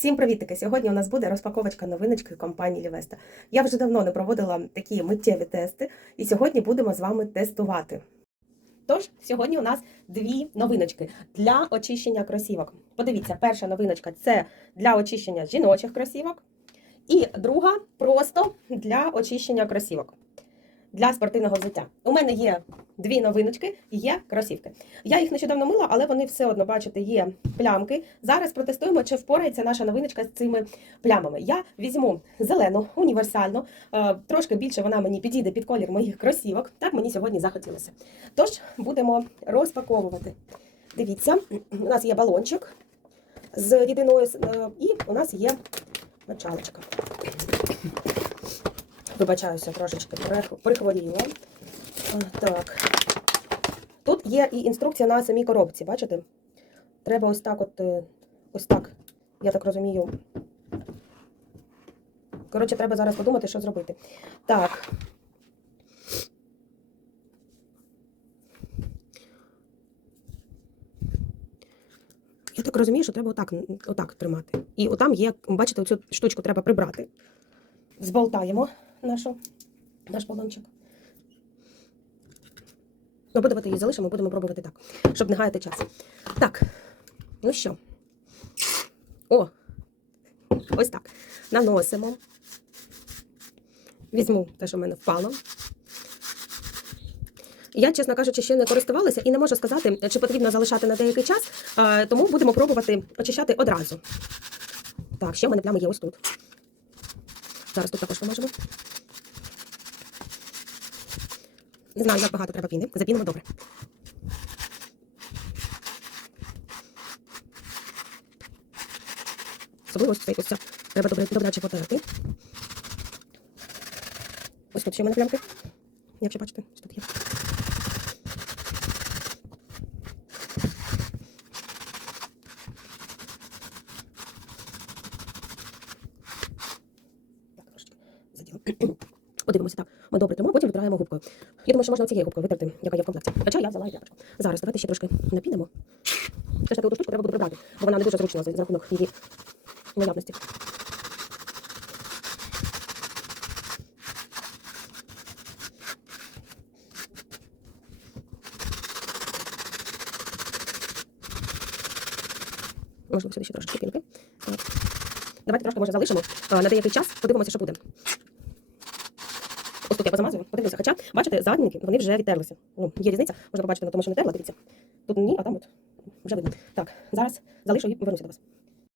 Всім привітики! Сьогодні у нас буде розпаковочка новиночки компанії Лівеста. Я вже давно не проводила такі миттєві тести, і сьогодні будемо з вами тестувати. Тож, сьогодні у нас дві новиночки для очищення кросівок. Подивіться, перша новиночка це для очищення жіночих кросівок, і друга просто для очищення кросівок. Для спортивного взуття. У мене є дві новиночки є кросівки. Я їх нещодавно мила, але вони все одно, бачите, є плямки. Зараз протестуємо, чи впорається наша новиночка з цими плямами. Я візьму зелену, універсальну, е, трошки більше вона мені підійде під колір моїх кросівок. Так мені сьогодні захотілося. Тож будемо розпаковувати. Дивіться, у нас є балончик з рідиною е, і у нас є началочка. Вибачаюся, трошечки прихворіла. Так. Тут є і інструкція на самій коробці, бачите? Треба ось так, от, е, ось так, я так розумію. Коротше, треба зараз подумати, що зробити. Так. Я так розумію, що треба отак, отак тримати. І отам є, бачите, оцю штучку треба прибрати. Зболтаємо нашу, наш балончик. Обидувати її залишимо, будемо пробувати так, щоб не гаяти час. Так, ну що? О, ось так. Наносимо. Візьму те, що в мене впало. Я, чесно кажучи, ще не користувалася і не можу сказати, чи потрібно залишати на деякий час, тому будемо пробувати очищати одразу. Так, ще в мене плями є ось тут. Зараз тут також помажемо. Не знаю, як багато треба піни. Запінимо добре. Особливо ось цей ось. Треба добре, добряче потерти. Ось тут ще в мене плямки. Якщо бачите, ось тут є. Так, трошечки заділа. Подивимося, так. Ми добре тримо, потім витираємо губкою. Я думаю, що можна цією губкою витерти, яка є в комплекті. Хоча я взяла і тряпочку. Зараз давайте ще трошки напінемо. Все ж таки, оту штучку треба буде прибрати, бо вона не дуже зручна за рахунок її наявності. Можливо, сюди ще трошки пінки. Давайте трошки може залишимо на деякий час, подивимося, що буде. Ось тут я позамазую, подивлюся. Хоча, бачите, задники вони вже відтерлися. Ну, є різниця, можна побачити на тому, що не терла, дивіться. Тут ні, а там от вже видно. Так, зараз залишу і повернуся до вас.